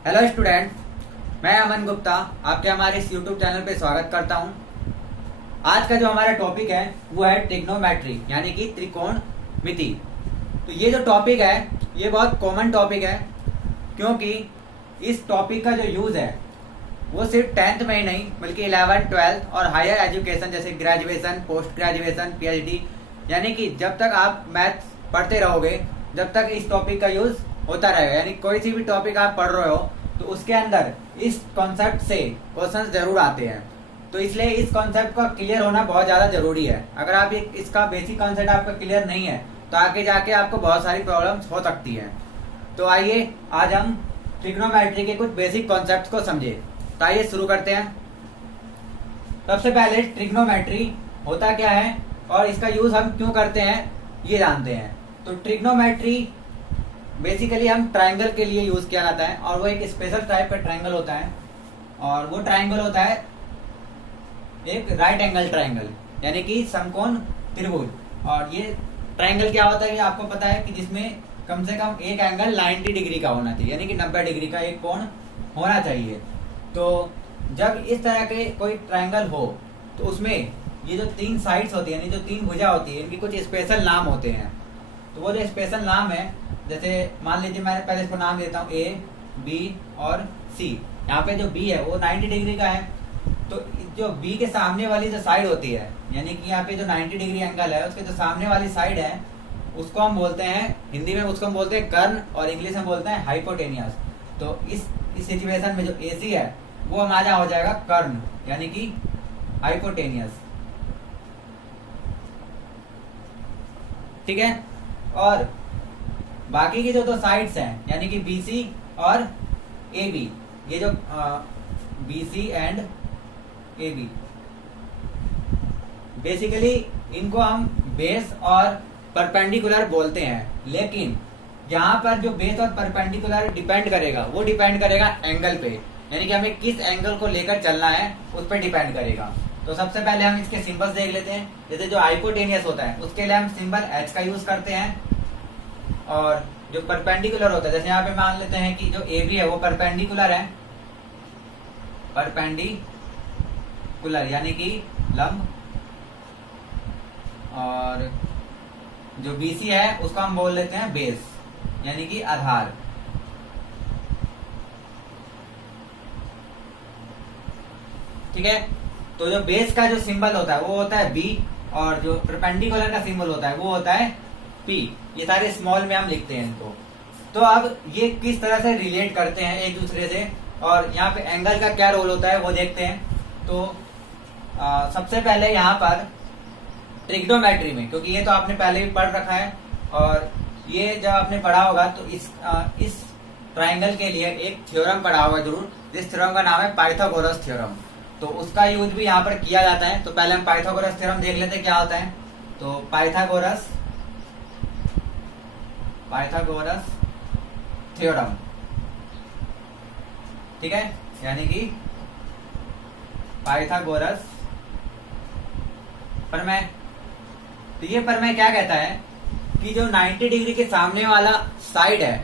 Hello student, मैं अमन गुप्ता आपके हमारे इस यूट्यूब चैनल पे स्वागत करता हूं। आज का जो हमारा टॉपिक है वो है ट्रिग्नोमेट्री यानी कि त्रिकोणमिति। तो ये जो टॉपिक है ये बहुत कॉमन टॉपिक है, क्योंकि इस टॉपिक का जो यूज़ है वो सिर्फ 10th में ही नहीं बल्कि 11th, 12th और हायर एजुकेशन जैसे ग्रेजुएशन, पोस्ट ग्रेजुएशन, पीएचडी, यानी कि जब तक आप मैथ्स पढ़ते रहोगे जब तक इस टॉपिक का यूज़ होता रहेगा। यानी कोई सी भी टॉपिक आप पढ़ रहे हो तो उसके अंदर इस कॉन्सेप्ट से क्वेश्चन जरूर आते हैं। तो इसलिए इस कॉन्सेप्ट का क्लियर होना बहुत ज़्यादा जरूरी है। अगर आप इसका बेसिक कॉन्सेप्ट आपका क्लियर नहीं है तो आगे जाके आपको बहुत सारी प्रॉब्लम्स हो सकती हैं। तो आइए आज हम ट्रिग्नोमेट्री के कुछ बेसिक कॉन्सेप्ट्स को समझे। तो आइए शुरू करते हैं। सबसे पहले ट्रिग्नोमेट्री होता क्या है और इसका यूज हम क्यों करते हैं ये जानते हैं। तो ट्रिग्नोमेट्री बेसिकली हम ट्रायंगल के लिए यूज किया जाता है और वो एक स्पेशल टाइप का ट्रायंगल होता है और वो ट्रायंगल होता है एक राइट एंगल ट्रायंगल यानी कि समकोण त्रिभुज। और ये ट्रायंगल क्या होता है ये आपको पता है कि जिसमें कम से कम एक एंगल 90 डिग्री का होना चाहिए, यानी कि 90 डिग्री का एक कोण होना चाहिए। तो जब इस तरह के कोई ट्रायंगल हो तो उसमें ये जो तीन साइड्स होती है यानी जो तीन भुजा होती है इनकी कुछ स्पेशल नाम होते हैं। तो वो जो स्पेशल नाम है, जैसे मान लीजिए मैं पहले इसको नाम देता हूँ ए, बी और सी। यहाँ पे जो बी है वो 90 डिग्री का है, तो जो बी के सामने वाली जो साइड होती है यानी कि यहाँ पे जो 90 डिग्री एंगल है उसके जो सामने वाली साइड है उसको हम बोलते हैं, हिंदी में उसको हम बोलते हैं कर्ण और इंग्लिश में बोलते हैं हाइपोटेनियस। तो इस सिचुएशन में जो AC है वो हमारा हो जाएगा कर्ण यानी कि हाइपोटेनियस, ठीक है। और बाकी की जो दो साइड्स हैं यानी कि BC और AB, ये जो BC एंड AB बेसिकली इनको हम बेस और परपेंडिकुलर बोलते हैं। लेकिन यहाँ पर जो बेस और परपेंडिकुलर डिपेंड करेगा वो डिपेंड करेगा एंगल पे, यानी कि हमें किस एंगल को लेकर चलना है उस पर डिपेंड करेगा। तो सबसे पहले हम इसके सिंबल्स देख लेते हैं। जैसे जो हाइपोटेनियस होता है उसके लिए हम सिंबल H का यूज करते हैं, और जो परपेंडिकुलर होता है जैसे यहाँ पे मान लेते हैं कि जो AB है वो परपेंडिकुलर है, परपेंडिकुलर यानी कि लंब, और जो BC है उसको हम बोल लेते हैं बेस यानी कि आधार। ठीक है, तो जो बेस का जो सिंबल होता है वो होता है B और जो परपेंडिकुलर का सिंबल होता है वो होता है P। ये सारे स्मॉल में हम लिखते हैं इनको। तो अब ये किस तरह से रिलेट करते हैं एक दूसरे से और यहाँ पे एंगल का क्या रोल होता है वो देखते हैं। तो सबसे पहले यहाँ पर ट्रिग्नोमेट्री में, क्योंकि ये तो आपने पहले भी पढ़ रखा है और ये जब आपने पढ़ा होगा तो इस ट्रायंगल के लिए एक थ्योरम पढ़ा होगा जरूर, जिस थ्योरम का नाम है पाइथागोरस थ्योरम। तो उसका यूज भी यहाँ पर किया जाता है। तो पहले हम पाइथागोरस थ्योरम देख लेते हैं क्या होता है। तो पाइथागोरस थ्योरम, ठीक है, यानी कि पाइथागोरस प्रमेय। तो ये प्रमेय क्या कहता है कि जो 90 डिग्री के सामने वाला साइड है,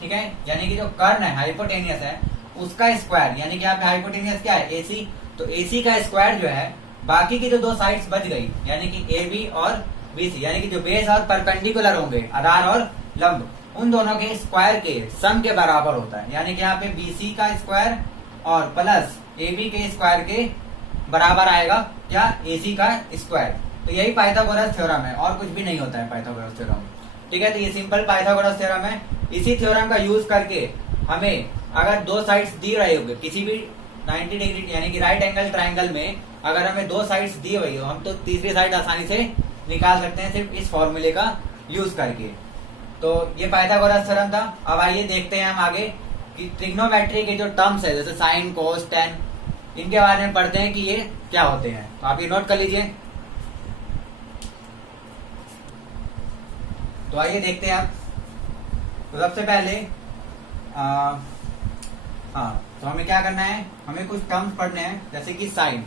ठीक है, यानी कि जो कर्ण है हाइपोटेनियस है उसका स्क्वायर, यानी कि यहाँ पे हाइपोटेनियस क्या है AC, तो AC का स्क्वायर जो है बाकी की जो दो साइड्स बच गई यानी कि AB और BC, यानी कि जो बेस और परपेंडिकुलर होंगे आधार और लंब, उन दोनों के स्क्वायर के सम के बराबर होता है। यानी कि यहाँ पे BC का स्क्वायर और प्लस AB के स्क्वायर के बराबर आएगा क्या, AC का स्क्वायर। तो यही पाइथागोरस थ्योरम है और कुछ भी नहीं होता है पाइथागोरस थ्योरम, ठीक है। तो ये सिंपल पाइथागोरस थ्योरम है। इसी थ्योरम का यूज करके हमें अगर दो साइड्स दी रहे होंगे किसी भी 90 डिग्री यानी कि राइट एंगल ट्रायंगल में, अगर हमें दो साइड्स दी हुई हो हम तो तीसरी साइड आसानी से निकाल सकते हैं सिर्फ इस फॉर्मूले का यूज करके। तो ये पाइथागोरस थ्योरम था। अब आइए देखते हैं हम आगे कि ट्रिग्नोमेट्री के जो टर्म्स है जैसे साइन, कोस, टेन, इनके बारे में पढ़ते हैं कि ये क्या होते हैं। तो आप ये नोट कर लीजिए। तो आइए देखते हैं आप। तो सबसे पहले तो हमें क्या करना है, हमें कुछ टर्म्स पढ़ने हैं जैसे कि साइन।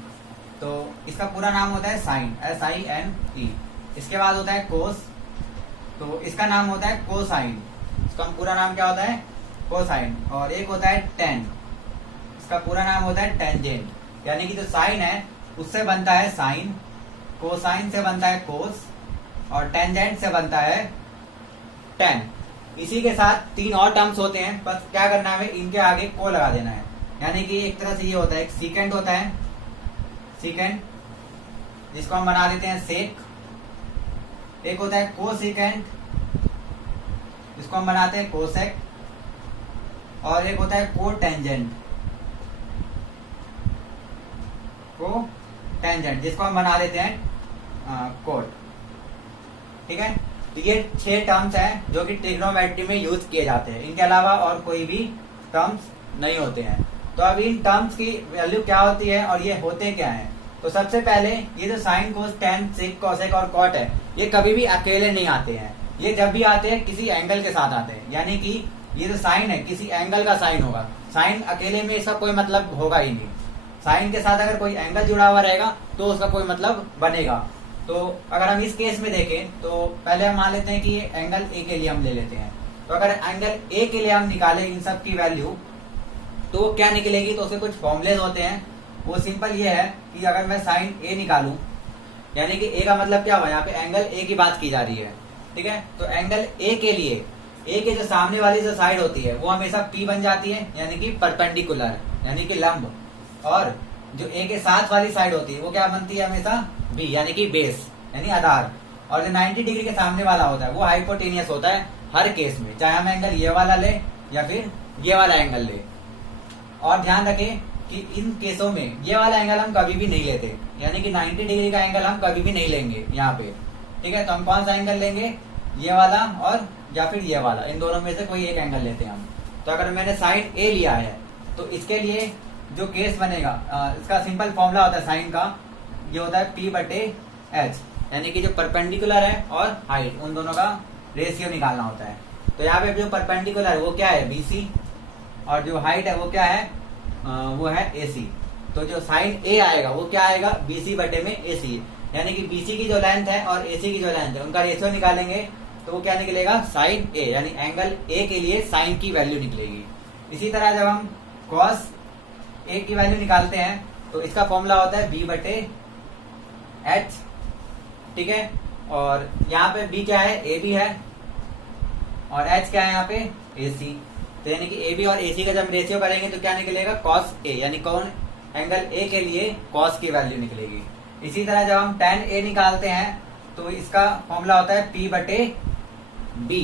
तो इसका पूरा नाम होता है साइन, SINE। इसके बाद होता है कोस, तो इसका नाम होता है कोसाइन। इसका पूरा नाम क्या होता है? कोसाइन। और एक होता है टेन, इसका पूरा नाम होता है टेंजेंट। यानी कि जो साइन है उससे बनता है साइन, कोसाइन से बनता है कोस, और टेंजेंट से बनता है टेन। इसी के साथ तीन और टर्म्स होते हैं, बस क्या करना है, हमें इनके आगे को लगा देना है। यानी कि एक तरह से ये होता है, एक सीकेंड होता है, सीकेंड जिसको हम बना देते हैं सेक। एक होता है कोसेकेंड जिसको हम बनाते हैं कोसेक, और एक होता है कोटेंजेंट, कोटेंजेंट जिसको हम बना देते हैं कोट। ठीक है, तो ये 6 टर्म्स हैं जो कि ट्रिग्नोमेट्री में यूज किए जाते हैं। इनके अलावा और कोई भी टर्म्स नहीं होते हैं। तो अब इन टर्म्स की वैल्यू क्या होती है और ये होते क्या हैं? तो सबसे पहले ये जो साइन, कोस, टेन, सेक, कोसेक और कॉट है, ये कभी भी अकेले नहीं आते हैं। ये जब भी आते हैं किसी एंगल के साथ आते हैं। यानी कि ये जो साइन है किसी एंगल का साइन होगा। साइन अकेले में इसका कोई मतलब होगा ही नहीं। साइन के साथ अगर कोई एंगल जुड़ा हुआ रहेगा तो उसका कोई मतलब बनेगा। तो अगर हम इस केस में देखें तो पहले हम मान लेते हैं कि ये एंगल ए के लिए हम ले लेते हैं। तो अगर एंगल ए के लिए हम निकालें इन सब की वैल्यू तो क्या निकलेगी? तो उसके कुछ फॉर्मुलेज होते हैं। वो सिंपल ये है कि अगर मैं साइन ए निकालूं, यानी कि ए का मतलब क्या हुआ, यहाँ पे एंगल ए की बात की जा रही है। ठीक है, तो एंगल ए के लिए ए के जो सामने वाली जो साइड होती है वो हमेशा पी बन जाती है, यानी कि परपेंडिकुलर, यानी कि लंब। और जो ए के साथ वाली साइड होती है वो क्या बनती है हमेशा? बी, यानी कि बेस, यानी आधार। और जो 90 डिग्री के सामने वाला होता है वो हाइपोटेनियस होता है हर केस में, चाहे हम एंगल ये वाला ले या फिर ये वाला एंगल ले। और ध्यान रखें कि इन केसों में ये वाला एंगल हम कभी भी नहीं लेते, यानी कि 90 डिग्री का एंगल हम कभी भी नहीं लेंगे यहाँ पे। ठीक है, तो हम कौन सा एंगल लेंगे? ये वाला और या फिर ये वाला, इन दोनों में से कोई एक एंगल लेते हैं हम। तो अगर मैंने साइन ए लिया है तो इसके लिए जो केस बनेगा, इसका सिंपल फॉर्मूला होता है साइन का, ये होता है पी बटे एच, यानी कि जो परपेंडिकुलर है और हाइट, उन दोनों का रेशियो निकालना होता है। तो यहाँ पे जो परपेंडिकुलर है वो क्या है? बीसी, और जो हाइट है वो क्या है? वो है एसी। तो जो साइन ए आएगा वो क्या आएगा? बीसी बटे में एसी, यानी कि बीसी की जो लेंथ है और एसी की जो लेंथ है उनका रेशियो निकालेंगे तो वो क्या निकलेगा? साइन ए, यानी एंगल ए के लिए साइन की वैल्यू निकलेगी। इसी तरह जब हम कॉस ए की वैल्यू निकालते हैं तो इसका फॉर्मूला होता है बी बटे एच। ठीक है, और यहाँ पे बी क्या है? ए बी है, और एच क्या है यहाँ पे? ए सी। तो यानी कि ए बी और ए सी का जब रेशियो करेंगे तो क्या निकलेगा? कॉस ए, यानी कौन? एंगल ए के लिए कॉस की वैल्यू निकलेगी। इसी तरह जब हम टेन ए निकालते हैं तो इसका फॉर्मूला होता है पी बटे बी।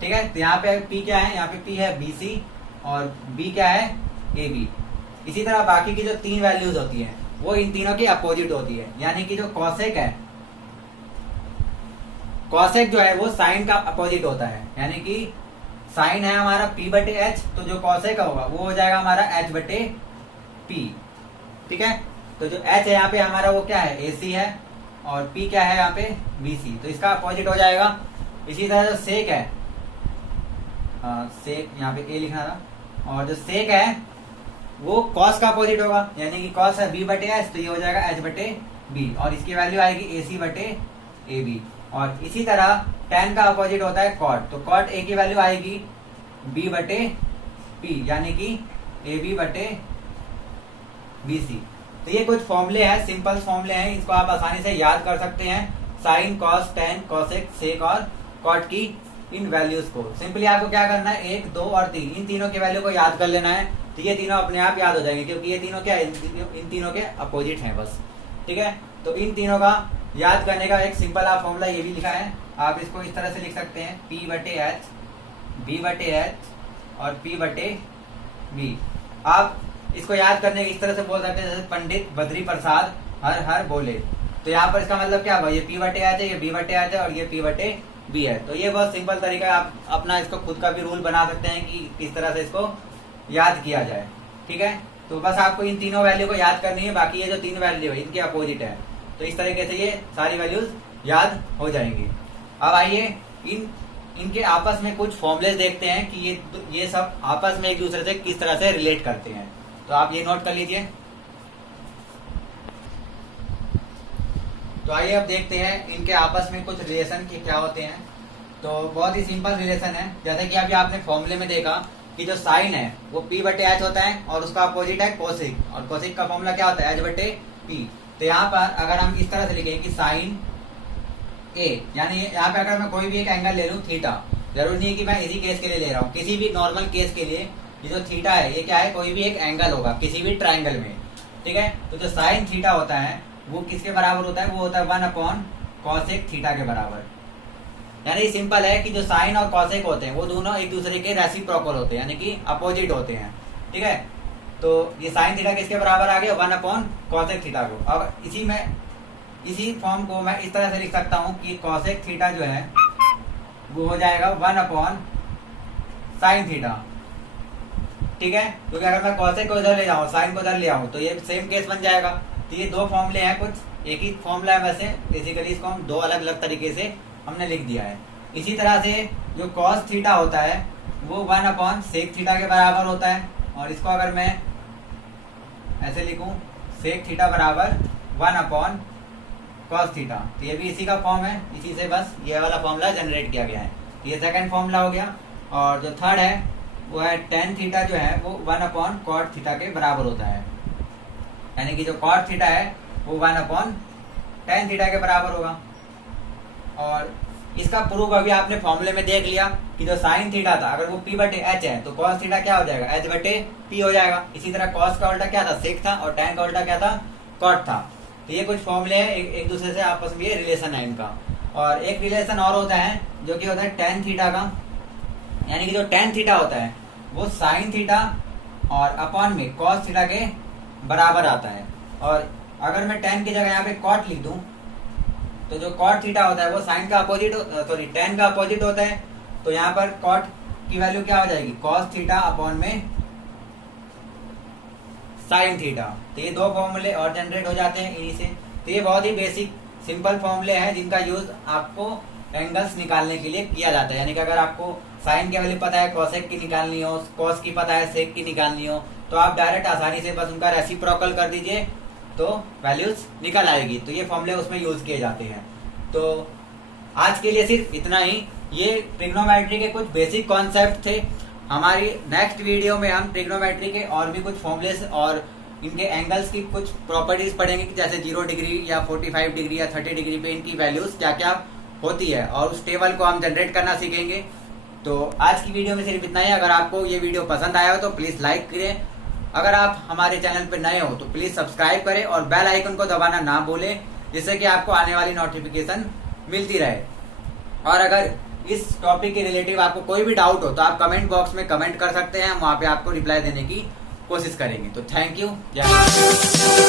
ठीक है, तो यहाँ पे पी क्या है? यहाँ पे पी है बी सी, और बी क्या है? A B. इसी तरह बाकी की जो 3 वैल्यूज होती हैं वो इन तीनों की अपोजिट होती है। यानी कि जो कॉसेक है, कॉसेक जो है वो साइन का अपोजिट होता है। यानी कि साइन है हमारा पी बटे एच, तो जो कॉसेक होगा वो हो जाएगा हमारा एच बटे पी। ठीक है, तो जो एच है यहाँ पे हमारा वो क्या है? ए सी है, और पी क्या है यहाँ पे? बी सी, तो इसका अपोजिट हो जाएगा। इसी तरह जो सेक है, सेक यहाँ पे ए लिखना था, और जो सेक है वो कॉस का अपोजिट होगा। यानी कि कॉस है बी बटे एच, तो ये हो जाएगा एच बटे बी, और इसकी वैल्यू आएगी ए सी बटे ए बी। और इसी तरह टेन का अपोजिट होता है कॉट, तो कॉट ए की वैल्यू आएगी बी बटे पी, यानी कि ए बी बटे बी सी। तो ये कुछ फॉर्मूले हैं, सिंपल फॉर्मूले हैं, इसको आप आसानी से याद कर सकते हैं। साइन, कॉस, टेन, कॉसेक, सेक और कॉट की इन वैल्यूज को सिंपली आपको क्या करना है? 1, 2 और 3, इन तीनों की वैल्यू को याद कर लेना है। तो ये तीनों अपने आप याद हो जाएंगे, क्योंकि ये तीनों क्या है? इन तीनों के अपोजिट हैं बस। ठीक है, तो इन तीनों का याद करने का एक सिंपल आप फॉर्मूला ये भी लिखा है। आप इसको इस तरह से लिख सकते हैं, पी बटे एच, बी बटे एच और पी बटे बी। आप इसको याद करने के इस तरह से बोल सकते हैं जैसे पंडित बद्री प्रसाद हर हर बोले। तो यहाँ पर इसका मतलब क्या हुआ? ये पी बटे एच है, ये बी बटे एच है और ये पी बटे बी है। तो ये बहुत सिंपल तरीका है, आप अपना इसको खुद का भी रूल बना सकते हैं कि किस तरह से इसको याद किया जाए। ठीक है, तो बस आपको इन तीनों वैल्यू को याद करनी है, बाकी ये जो 3 वैल्यू है इनके अपोजिट है। तो इस तरीके से ये सारी वैल्यूज याद हो जाएंगी। अब आइए इनके आपस में कुछ फॉर्मुलेज देखते हैं कि ये सब आपस में एक दूसरे से किस तरह से रिलेट करते हैं। तो आप ये नोट कर लीजिए। तो आइए अब देखते हैं इनके आपस में कुछ रिलेशन के क्या होते हैं। तो बहुत ही सिंपल रिलेशन है। जैसे कि अभी आपने फॉर्मूले में देखा कि जो साइन है वो P बटे एच होता है और उसका अपोजिट है कोसिक, और कोसिक का फॉर्मूला क्या होता है, एच बटे पी। तो यहाँ पर अगर हम इस तरह से लिखें कि साइन ए, यानी यहाँ पे अगर मैं कोई भी एक एंगल ले लूँ थीटा, जरूरी नहीं है कि मैं इसी केस के लिए ले रहा हूँ, किसी भी नॉर्मल केस के लिए ये जो थीटा है ये क्या है, कोई भी एक एंगल होगा किसी भी ट्राइंगल में, ठीक है। तो जो साइन थीटा होता है वो किसके बराबर होता है, वो होता है 1 कॉसेक थीटा के बराबर। यानी सिंपल है कि जो साइन और कॉसेक होते हैं वो दोनों एक दूसरे के रेसिप्रोकल होते हैं, यानी कि अपोजिट होते हैं, ठीक है। तो ये साइन थीटा किसके बराबर आ गया, 1 कॉसेक थीटा को। अब इसी फॉर्म को मैं इस तरह से लिख सकता हूँ कि कॉसेक थीटा जो है वो हो जाएगा 1 साइन थीटा, ठीक है। क्योंकि अगर मैं कॉसेक को इधर ले जाऊँ, साइन को इधर ले आऊँ, तो ये सेम केस बन जाएगा। तो ये दो फॉर्मूले हैं, कुछ एक ही फॉर्मूला है वैसे, बेसिकली इसको हम दो अलग अलग तरीके से हमने लिख दिया है। इसी तरह से जो कॉस थीटा होता है वो 1 सेक थीटा के बराबर होता है, और इसको अगर मैं ऐसे लिखूं, सेक थीटा बराबर 1 कॉस थीटा, तो ये भी इसी का फॉर्म है, इसी से बस ये वाला फॉर्मूला जनरेट किया गया है। तो ये सेकंड फॉर्मूला हो गया। और जो थर्ड है वो है टेन थीटा जो है वो 1 कॉट थीटा के बराबर होता है, यानी कि जो कॉट थीटा है वो 1 टेन थीटा के बराबर होगा। और इसका प्रूफ अभी आपने फॉर्मूले में देख लिया कि जो साइन थीटा था अगर वो P बटे एच है तो कॉस थीटा क्या हो जाएगा, एच बटे पी हो जाएगा। इसी तरह कॉस का उल्टा क्या था, सेक था, और टेन का उल्टा क्या था, कॉट था। तो ये कुछ फॉर्मूले हैं, एक दूसरे से आपस में ये रिलेशन है इनका। और एक रिलेशन और होता है जो कि होता है टेन थीटा का, यानी कि जो टेन थीटा होता है वो साइन थीटा और अपॉन में कॉस थीटा के बराबर आता है। और अगर मैं टेन की जगह यहाँ पे कॉट लिख दूं तो जो कॉट थीटा होता है वो साइन का अपोजिट, सॉरी टेन का अपोजिट होता है। तो यहाँ पर कॉट की वैल्यू क्या हो जाएगी, कॉस थीटा अपॉन में साइन थीटा। तो ये दो फॉर्मूले और जनरेट हो जाते हैं इन्हीं से। तो ये बहुत ही बेसिक सिंपल फॉर्मूले हैं जिनका यूज आपको एंगल्स निकालने के लिए किया जाता है। यानी कि अगर आपको साइन की वैल्यू पता है, कॉसेक की निकालनी हो, कॉस की पता है, सेक की निकालनी हो, तो आप डायरेक्ट आसानी से बस उनका रेसिप्रोकल कर दीजिए तो वैल्यूज निकल आएगी। तो ये फॉर्मूले उसमें यूज किए जाते हैं। तो आज के लिए सिर्फ इतना ही। ये ट्रिग्नोमेट्री के कुछ बेसिक कॉन्सेप्ट थे। हमारी नेक्स्ट वीडियो में हम ट्रिग्नोमेट्री के और भी कुछ फॉर्मूलेस और इनके एंगल्स की कुछ प्रॉपर्टीज पढ़ेंगे, जैसे 0 डिग्री या 45 डिग्री या 30 डिग्री पे इनकी वैल्यूज क्या क्या होती है, और उस टेबल को हम जनरेट करना सीखेंगे। तो आज की वीडियो में सिर्फ इतना ही। अगर आपको ये वीडियो पसंद आया हो तो प्लीज लाइक करें। अगर आप हमारे चैनल पर नए हो तो प्लीज सब्सक्राइब करें और बेल आइकन को दबाना ना भूलें, जिससे कि आपको आने वाली नोटिफिकेशन मिलती रहे। और अगर इस टॉपिक के रिलेटिव आपको कोई भी डाउट हो तो आप कमेंट बॉक्स में कमेंट कर सकते हैं, हम वहां पे आपको रिप्लाई देने की कोशिश करेंगे। तो थैंक यू, जय हिंद।